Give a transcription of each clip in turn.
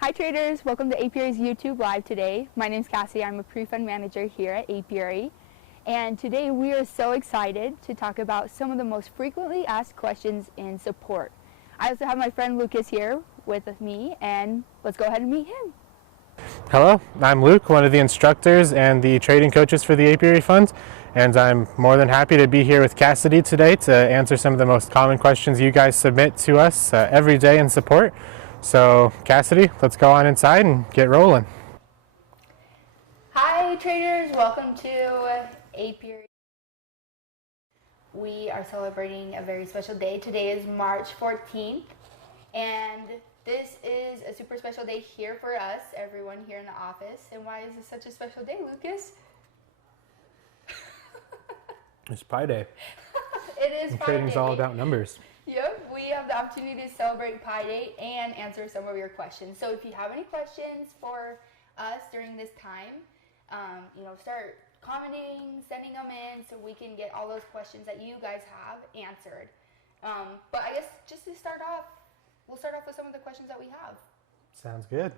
Hi traders, welcome to Apiary's YouTube Live today. My name is Cassie, I'm a pre-fund manager here at Apiary. And today we are so excited to talk about some of the most frequently asked questions in support. I also have my friend Lucas here with me, and let's go ahead and meet him. Hello, I'm Luke, one of the instructors and the trading coaches for the Apiary Fund, and I'm more than happy to be here with Cassidy today to answer some of the most common questions you guys submit to us every day in support. So Cassidy, let's go on inside and get rolling. Hi traders, welcome to Apiary. We are celebrating a very special day. Today is March 14th, and this is a super special day here for us, everyone here in the office. And why is this such a special day, Lucas? It's Pi Day. It is Pi Day. Trading's all about numbers. Yep, we have the opportunity to celebrate Pi Day and answer some of your questions. So if you have any questions for us during this time, start commenting, sending them in so we can get all those questions that you guys have answered. But I guess just to start off, we'll start off with some of the questions that we have. Sounds good.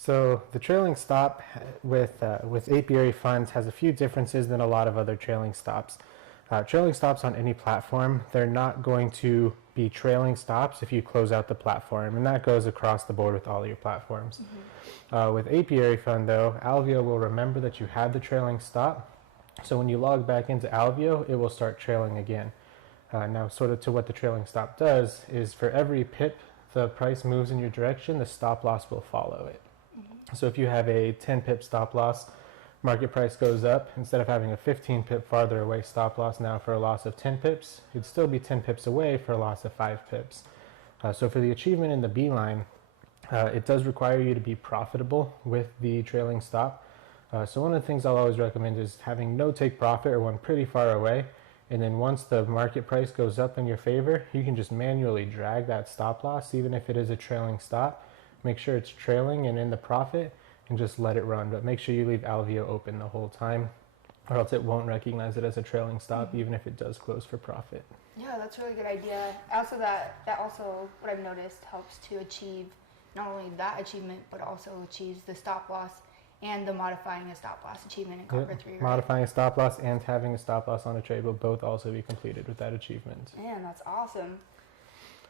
So the trailing stop with Apiary Funds has a few differences than a lot of other trailing stops. Trailing stops on any platform, they're not going to be trailing stops if you close out the platform, and that goes across the board with all your platforms. With Apiary Fund though, Alveo will remember that you had the trailing stop, so when you log back into Alveo, it will start trailing again. Now sort of to what the trailing stop does is for every pip the price moves in your direction, the stop loss will follow it. So if you have a 10 pip stop loss, market price goes up. Instead of having a 15 pip farther away stop loss now for a loss of 10 pips, you'd still be 10 pips away for a loss of 5 pips. So for the achievement in the B line, it does require you to be profitable with the trailing stop. So one of the things I'll always recommend is having no take profit or one pretty far away. And then once the market price goes up in your favor, you can just manually drag that stop loss, even if it is a trailing stop. Make sure it's trailing and in the profit and just let it run, but make sure you leave Alveo open the whole time or else it won't recognize it as a trailing stop even if it does close for profit. Yeah, that's a really good idea. Also that also what I've noticed helps to achieve not only that achievement but also achieves the stop loss and the modifying a stop loss achievement in Conquer 3. Right? Modifying a stop loss and having a stop loss on a trade will both also be completed with that achievement. Man, that's awesome.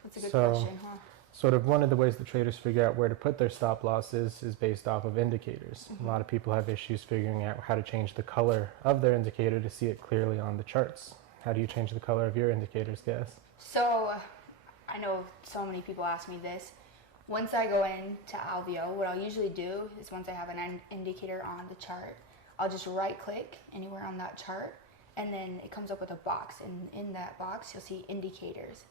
That's a good question, huh? Sort of one of the ways the traders figure out where to put their stop losses is based off of indicators. A lot of people have issues figuring out how to change the color of their indicator to see it clearly on the charts. How do you change the color of your indicators, Cass? So I know so many people ask me this. Once I go into Alveo, what I'll usually do is once I have an indicator on the chart, I'll just right click anywhere on that chart and then it comes up with a box, and in that box you'll see indicators.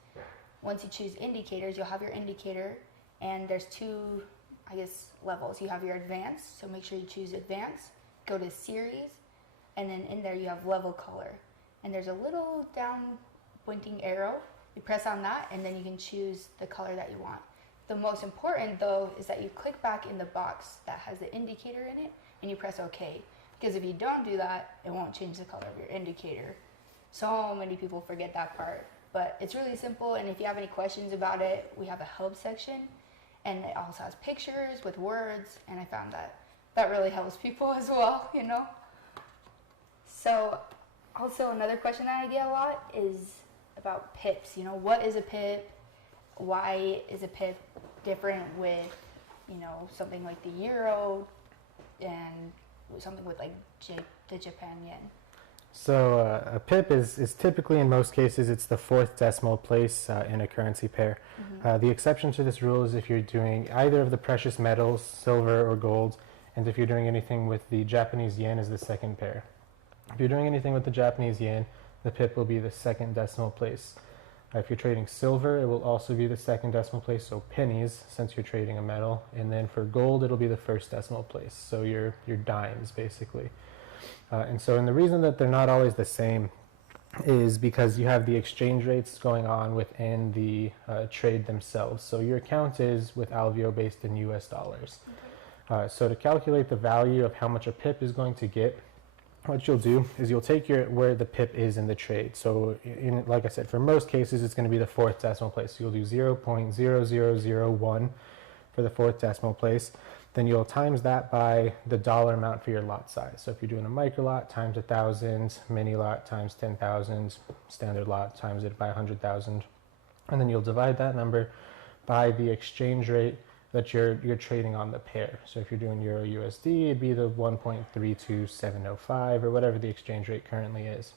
Once you choose indicators, you'll have your indicator, and there's two, levels. You have your advanced, so make sure you choose advanced, go to series, and then in there you have level color. And there's a little down pointing arrow. You press on that, and then you can choose the color that you want. The most important, though, is that you click back in the box that has the indicator in it, and you press OK. Because if you don't do that, it won't change the color of your indicator. So many people forget that part. But it's really simple, and if you have any questions about it, we have a help section, and it also has pictures with words, and I found that really helps people as well, you know? So also another question that I get a lot is about pips. You know, what is a pip? Why is a pip different with, something like the euro and something with like the Japan yen? So a pip is typically, in most cases, it's the fourth decimal place in a currency pair. The exception to this rule is if you're doing either of the precious metals, silver or gold, and if you're doing anything with the Japanese yen as the second pair. If you're doing anything with the Japanese yen, the pip will be the second decimal place. If you're trading silver, it will also be the second decimal place, so pennies, since you're trading a metal. And then for gold, it'll be the first decimal place, so your dimes, basically. And so, and the reason that they're not always the same is because you have the exchange rates going on within the trade themselves. So your account is with Alveo based in US dollars. So to calculate the value of how much a pip is going to get, what you'll do is you'll take where the pip is in the trade. So like I said, for most cases, it's going to be the fourth decimal place. So you'll do 0.0001 for the fourth decimal place. Then you'll times that by the dollar amount for your lot size. So if you're doing a micro lot, times 1,000, mini lot times 10,000, standard lot times it by 100,000. And then you'll divide that number by the exchange rate that you're trading on the pair. So if you're doing Euro USD, it'd be the 1.32705 or whatever the exchange rate currently is.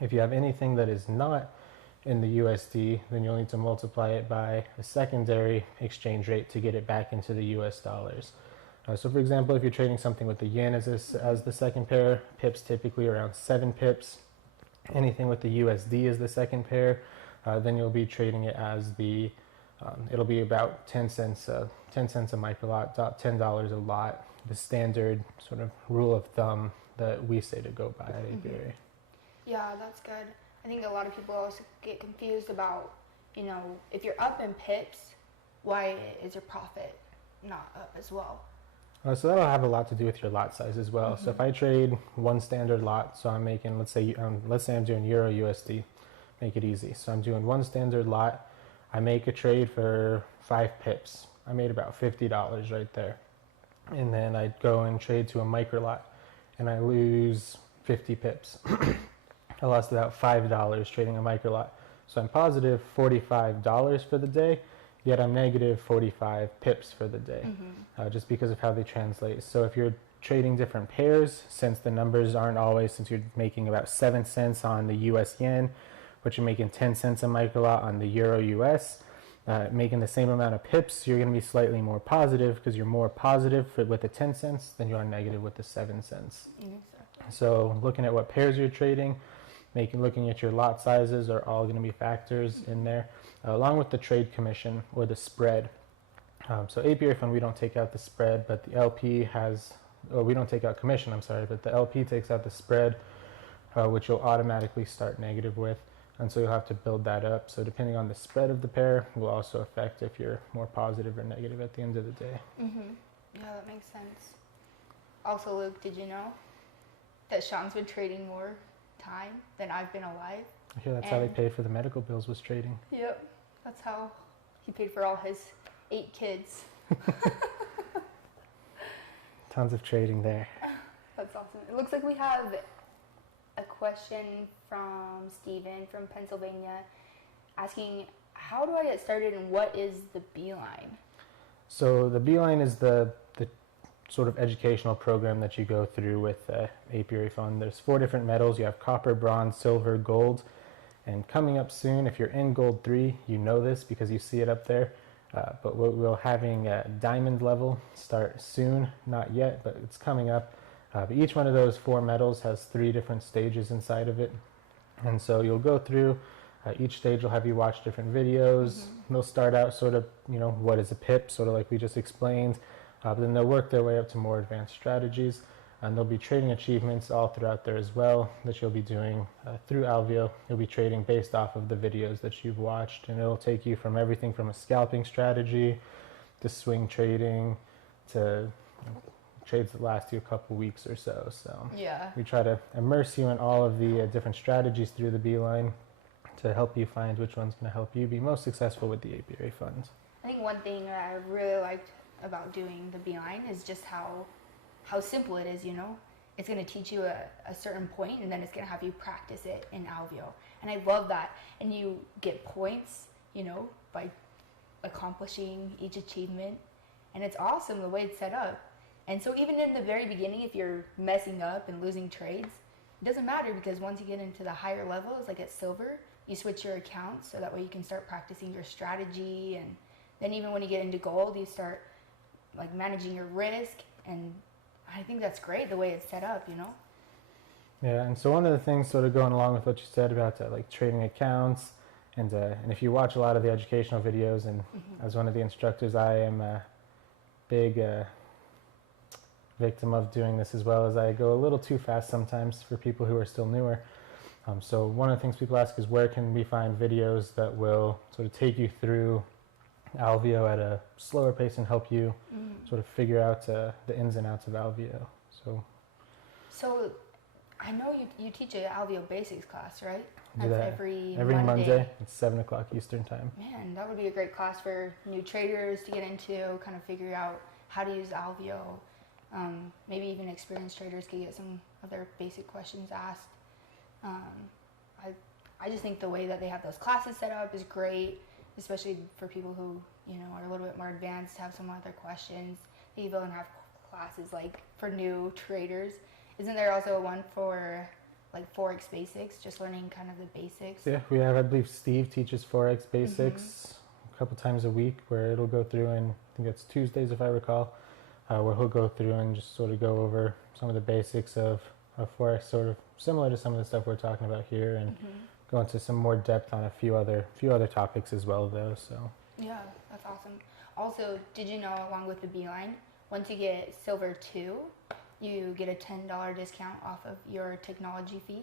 If you have anything that is not in the USD, then you'll need to multiply it by a secondary exchange rate to get it back into the US dollars. So for example, if you're trading something with the yen as the second pair, pips typically around 7 pips. Anything with the USD as the second pair, then you'll be trading it as the it'll be about 10 cents a micro lot, $10 a lot, the standard sort of rule of thumb that we say to go by at Apiary. Yeah, that's good. I think a lot of people also get confused about, if you're up in pips, why is your profit not up as well? So that'll have a lot to do with your lot size as well. So if I trade one standard lot, so I'm making, let's say I'm doing Euro USD, make it easy. So I'm doing one standard lot. I make a trade for 5 pips. I made about $50 right there. And then I go and trade to a micro lot and I lose 50 pips. I lost about $5 trading a micro lot. So I'm positive $45 for the day, yet I'm negative 45 pips for the day, just because of how they translate. So if you're trading different pairs, since the numbers aren't always, since you're making about 7 cents on the US yen, but you're making 10 cents a micro lot on the Euro US, making the same amount of pips, you're going to be slightly more positive because you're more positive with the 10 cents than you are negative with the 7 cents. So looking at what pairs you're trading, looking at your lot sizes are all going to be factors in there, along with the trade commission or the spread. So Apiary Fund, we don't take out the spread, but the LP has, or we don't take out commission, I'm sorry, but the LP takes out the spread, which you'll automatically start negative with. And so you'll have to build that up. So depending on the spread of the pair will also affect if you're more positive or negative at the end of the day. Yeah, that makes sense. Also, Luke, did you know that Sean's been trading more time than I've been alive? I hear that's how they paid for the medical bills, was trading. Yep, that's how he paid for all his 8 kids. Tons of trading there. That's awesome. It looks like we have a question from Steven from Pennsylvania asking, how do I get started and what is the Beeline? So the Beeline is the sort of educational program that you go through with Apiary Fund. There's 4 different metals. You have copper, bronze, silver, gold. And coming up soon, if you're in gold 3, you know this because you see it up there. But we're having a diamond level start soon. Not yet, but it's coming up. But each one of those 4 metals has 3 different stages inside of it. And so you'll go through, each stage will have you watch different videos. They'll start out sort of, what is a pip, sort of like we just explained. But then they'll work their way up to more advanced strategies. And there'll be trading achievements all throughout there as well that you'll be doing through Alveo. You'll be trading based off of the videos that you've watched. And it'll take you from everything from a scalping strategy to swing trading to trades that last you a couple weeks or so. So yeah, we try to immerse you in all of the different strategies through the Beeline to help you find which one's going to help you be most successful with the Apiary Fund. I think one thing that I really liked about doing the Beeline is just how simple it is, It's going to teach you a certain point and then it's going to have you practice it in Alveo. And I love that. And you get points, by accomplishing each achievement. And it's awesome the way it's set up. And so even in the very beginning, if you're messing up and losing trades, it doesn't matter because once you get into the higher levels, like at silver, you switch your accounts so that way you can start practicing your strategy. And then even when you get into gold, you start like managing your risk. And I think that's great the way it's set up, Yeah, and so one of the things sort of going along with what you said about like trading accounts, and if you watch a lot of the educational videos, and as one of the instructors, I am a big victim of doing this as well, as I go a little too fast sometimes for people who are still newer. So one of the things people ask is, where can we find videos that will sort of take you through Alveo at a slower pace and help you sort of figure out the ins and outs of Alveo. So I know you teach a Alveo basics class, right? Do That's that every Monday. It's 7 o'clock Eastern time. Man, that would be a great class for new traders to get into, kind of figure out how to use Alveo. Maybe even experienced traders can get some of their basic questions asked. I just think the way that they have those classes set up is great, especially for people who, are a little bit more advanced, have some other questions. They even have classes like for new traders. Isn't there also one for like Forex basics, just learning kind of the basics? Yeah, we have, I believe Steve teaches Forex basics a couple times a week, where it'll go through, and I think it's Tuesdays if I recall, where he'll go through and just sort of go over some of the basics of Forex, sort of similar to some of the stuff we're talking about here, and go into some more depth on a few other topics as well, though. So yeah, that's awesome. Also, did you know, along with the Beeline, once you get Silver 2, you get a $10 discount off of your technology fee?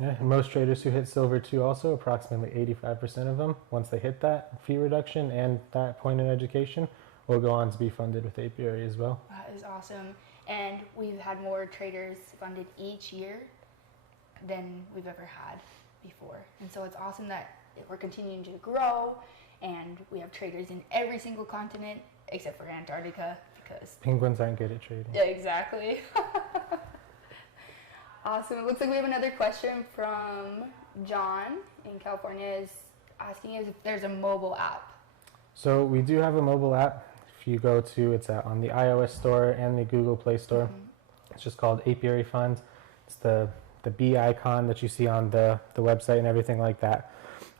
yeah, and most traders who hit Silver 2 also, approximately 85% of them, once they hit that fee reduction and that point in education, will go on to be funded with Apiary as well. That is awesome. And we've had more traders funded each year than we've ever had before. And so it's awesome that we're continuing to grow, and we have traders in every single continent except for Antarctica, because Penguins aren't good at trading. yeah, exactly. Awesome. It looks like we have another question from John in California, is asking us if there's a mobile app. So we do have a mobile app. If you go to, it's on the iOS store and the Google Play Store. It's just called Apiary Fund. It's the bee icon that you see on the website and everything like that.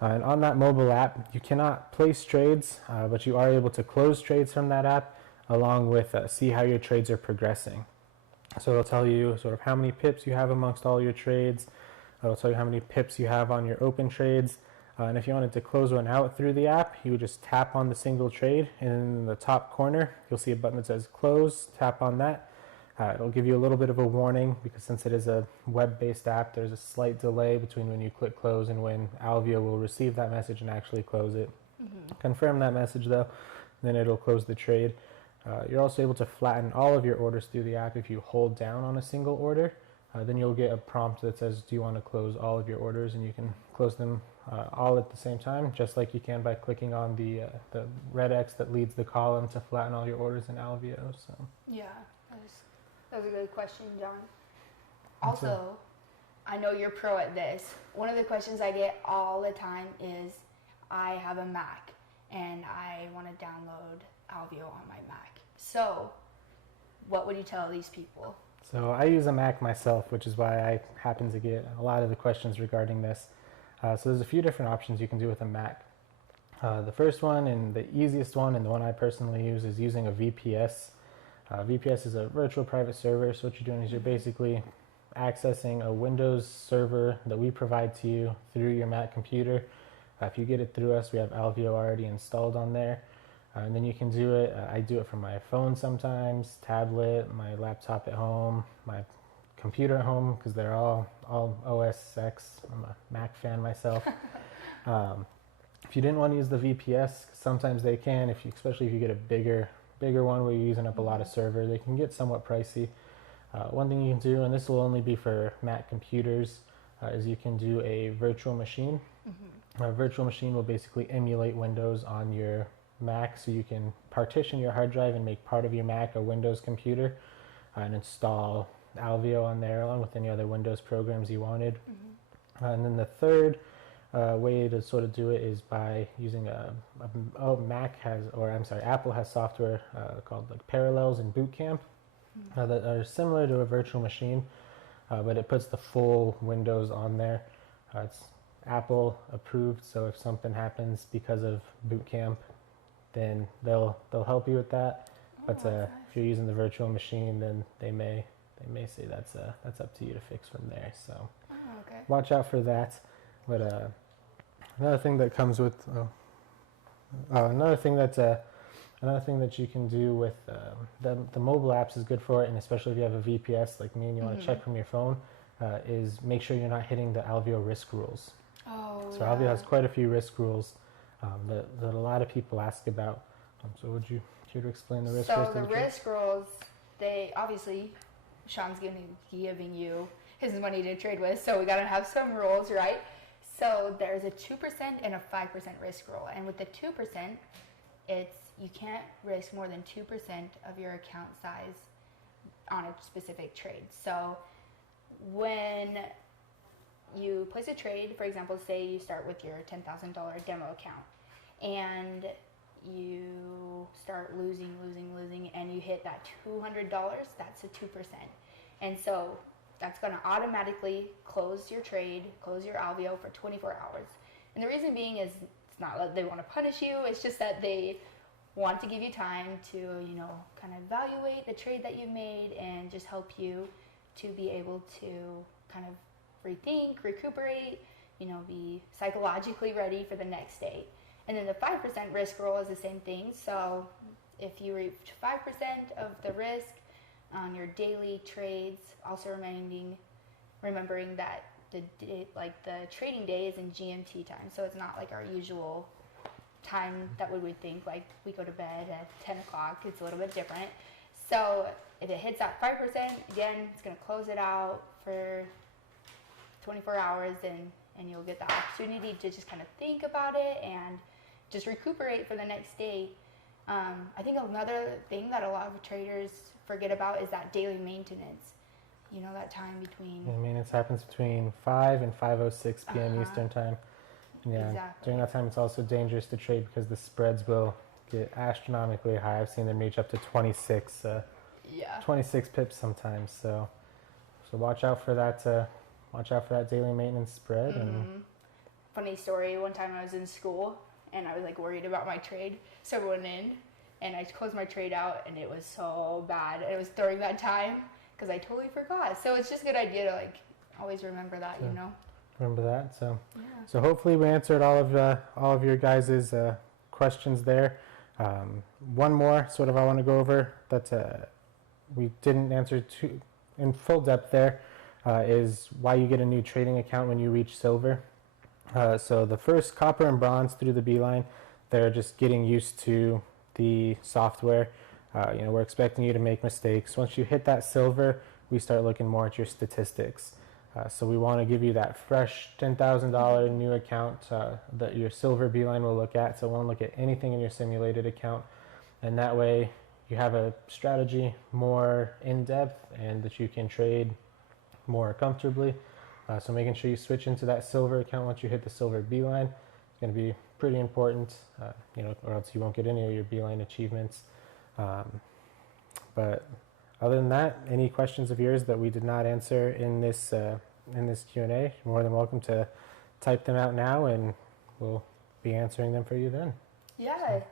And on that mobile app, you cannot place trades, but you are able to close trades from that app, along with see how your trades are progressing. So it'll tell you sort of how many pips you have amongst all your trades. It'll tell you how many pips you have on your open trades. And if you wanted to close one out through the app, you would just tap on the single trade, and in the top corner, you'll see a button that says close. Tap on that. It'll give you a little bit of a warning, because since it is a web-based app, there's a slight delay between when you click close and when Alveo will receive that message and actually close it. Confirm that message though, then it'll close the trade. You're also able to flatten all of your orders through the app if you hold down on a single order. Then you'll get a prompt that says, do you want to close all of your orders? And you can close them all at the same time, just like you can by clicking on the red X that leads the column to flatten all your orders in Alveo. So Yeah, that was a good question, John. Also, I know you're pro at this. One of the questions I get all the time is, I have a Mac and I want to download Alveo on my Mac. So, what would you tell these people? So I use a Mac myself, which is why I happen to get a lot of the questions regarding this. So there's a few different options you can do with a Mac. The first one, and the easiest one, and the one I personally use, is using a VPS. VPS is a virtual private server, so what you're doing is you're basically accessing a Windows server that we provide to you through your Mac computer. If you get it through us, we have Alveo already installed on there. And then you can do it. I do it from my phone sometimes, tablet, my laptop at home, my computer at home, because they're all OS X. I'm a Mac fan myself. If you didn't want to use the VPS, sometimes they can, especially if you get a bigger one where you're using up a lot of server, they can get somewhat pricey. One thing you can do, and this will only be for Mac computers, is you can do a virtual machine. A virtual machine will basically emulate Windows on your Mac, so you can partition your hard drive and make part of your Mac a Windows computer, and install Alveo on there along with any other Windows programs you wanted. And then the third way to sort of do it is by using Apple has software called like Parallels and Boot Camp that are similar to a virtual machine, but it puts the full Windows on there. It's Apple approved, so if something happens because of Boot Camp, then they'll help you with that. But if you're using the virtual machine, then they may say that's up to you to fix from there. So watch out for that. But another thing that comes with another thing that Another thing that you can do with the mobile apps is good for it, and especially if you have a VPS like me and you want to check from your phone, is make sure you're not hitting the Alveo risk rules. So Alveo has quite a few risk rules that a lot of people ask about. So would you care to explain the risk rules? So the risk rules, they obviously, Sean's giving you his money to trade with, so we got to have some rules, right? So there's a 2% and a 5% risk rule. And with the 2%, it's you can't risk more than 2% of your account size on a specific trade. So when you place a trade, for example, say you start with your $10,000 demo account and you start losing, and you hit that $200, that's a 2%. And so that's going to automatically close your trade, close your Alveo for 24 hours. And the reason being is it's not that they want to punish you, it's just that they want to give you time to, kind of evaluate the trade that you made and just help you to be able to kind of rethink, recuperate, be psychologically ready for the next day. And then the 5% risk rule is the same thing. So if you reach 5% of the risk on your daily trades, also remembering that the trading day is in GMT time. So it's not like our usual time that we would think, like we go to bed at 10 o'clock. It's a little bit different. So if it hits that 5%, again, it's going to close it out for 24 hours and you'll get the opportunity to just kind of think about it and just recuperate for the next day. I think another thing that a lot of traders forget about is that daily maintenance. That time between... Yeah, maintenance happens between 5 and 5:06 p.m. Eastern time. Yeah, exactly. During that time it's also dangerous to trade because the spreads will get astronomically high. I've seen them reach up to 26 pips sometimes. So watch out for that. Watch out for that daily maintenance spread. And funny story. One time I was in school and I was worried about my trade, so I went in and I closed my trade out, and it was so bad. It was during that time because I totally forgot. So it's just a good idea to always remember that. Remember that. So hopefully we answered all of your guys' questions there. One more I want to go over that we didn't answer in full depth there is why you get a new trading account when you reach silver. So the first copper and bronze through the Beeline, they're just getting used to the software. We're expecting you to make mistakes. Once you hit that silver, we start looking more at your statistics. So we want to give you that fresh $10,000 new account that your silver Beeline will look at. So it won't look at anything in your simulated account. And that way you have a strategy more in depth and that you can trade more comfortably. So making sure you switch into that silver account once you hit the silver Beeline is going to be pretty important, or else you won't get any of your Beeline achievements. But other than that, any questions of yours that we did not answer in this Q&A, you're more than welcome to type them out now, and we'll be answering them for you then. Yeah,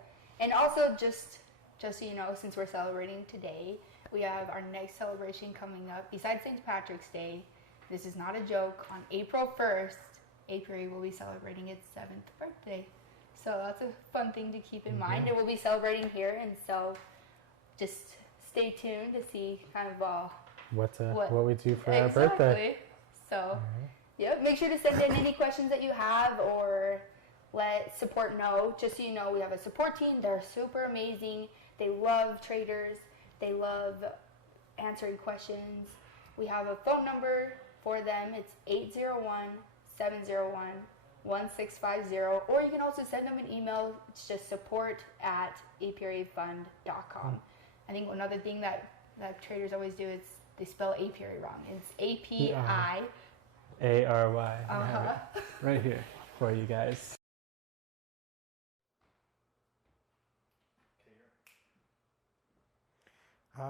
and also just so you know, since we're celebrating today, we have our next celebration coming up. Besides St. Patrick's Day, this is not a joke, on April 1st, Apiary will be celebrating its 7th birthday. So that's a fun thing to keep in mind, and we'll be celebrating here, and so just stay tuned to see kind of what we do for our birthday. So, make sure to send in any questions that you have or let support know. Just so you know, we have a support team. They're super amazing. They love traders. They love answering questions. We have a phone number for them. It's 801-701-1650. Or you can also send them an email. It's just support@apiaryfund.com. I think another thing that traders always do is they spell apiary wrong. It's API. ARY. Right here for you guys.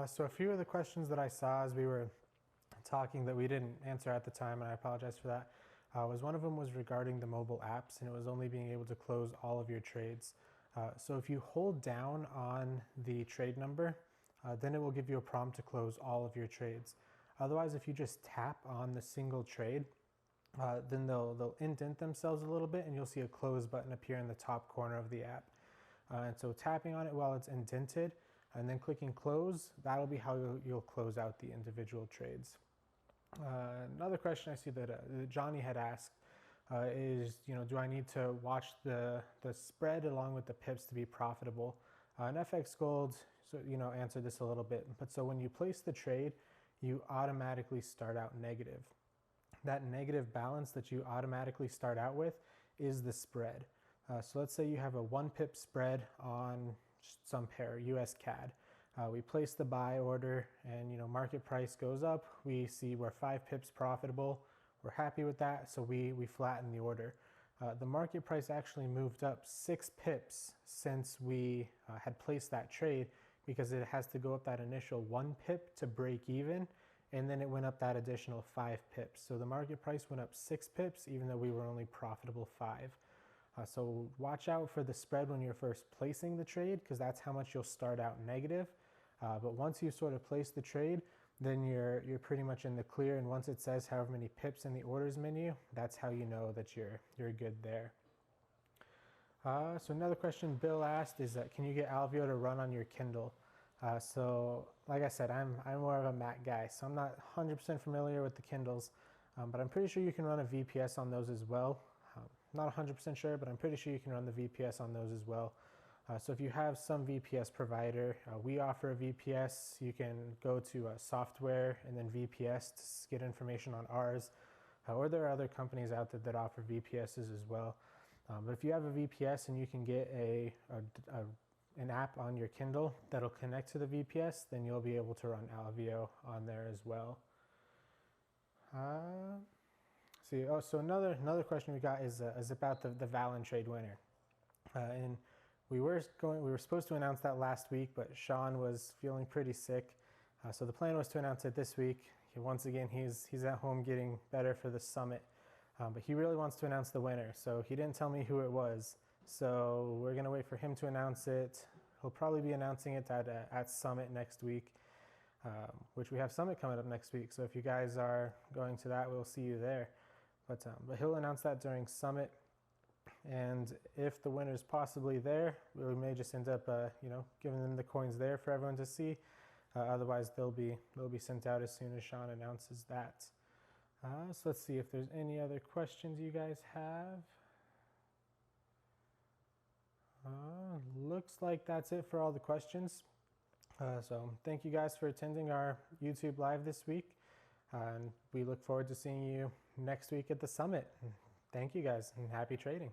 So a few of the questions that I saw as we were talking that we didn't answer at the time, and I apologize for that, was one of them was regarding the mobile apps, and it was only being able to close all of your trades. So if you hold down on the trade number, then it will give you a prompt to close all of your trades. Otherwise, if you just tap on the single trade, then they'll indent themselves a little bit, and you'll see a close button appear in the top corner of the app. And so tapping on it while it's indented and then clicking close, that'll be how you'll close out the individual trades. Another question I see that Johnny had asked is, do I need to watch the spread along with the pips to be profitable? And FX Gold, answered this a little bit, but so when you place the trade, you automatically start out negative. That negative balance that you automatically start out with is the spread. So let's say you have a 1 pip spread on some pair, US CAD. We place the buy order and market price goes up. We see we're 5 pips profitable. We're happy with that, so we flatten the order. The market price actually moved up 6 pips since we had placed that trade, because it has to go up that initial 1 pip to break even, and then it went up that additional 5 pips. So the market price went up 6 pips even though we were only profitable 5. So watch out for the spread when you're first placing the trade, because that's how much you'll start out negative. But once you sort of place the trade, then you're pretty much in the clear, and once it says however many pips in the orders menu, that's how you know that you're good there. So another question Bill asked is that can you get Alveo to run on your Kindle? So like I said, I'm more of a Mac guy, so I'm not 100% familiar with the Kindles, but I'm pretty sure you can run a VPS on those as well. Not 100% sure, but I'm pretty sure you can run the VPS on those as well. So if you have some VPS provider, we offer a VPS. You can go to software and then VPS to get information on ours. Or there are other companies out there that offer VPSs as well. But if you have a VPS and you can get an app on your Kindle that'll connect to the VPS, then you'll be able to run Alveo on there as well. So another question we got is about the Valen trade winner. And we were supposed to announce that last week, but Sean was feeling pretty sick. So the plan was to announce it this week. Once again, he's at home getting better for the summit. But he really wants to announce the winner, so he didn't tell me who it was. So we're gonna wait for him to announce it. He'll probably be announcing it at Summit next week, which we have Summit coming up next week. So if you guys are going to that, we'll see you there. But he'll announce that during Summit. And if the winner is possibly there, we may just end up, giving them the coins there for everyone to see. Otherwise, they'll be sent out as soon as Sean announces that. So let's see if there's any other questions you guys have. Looks like that's it for all the questions. So thank you guys for attending our YouTube Live this week. And we look forward to seeing you next week at the Summit. Thank you guys, and happy trading.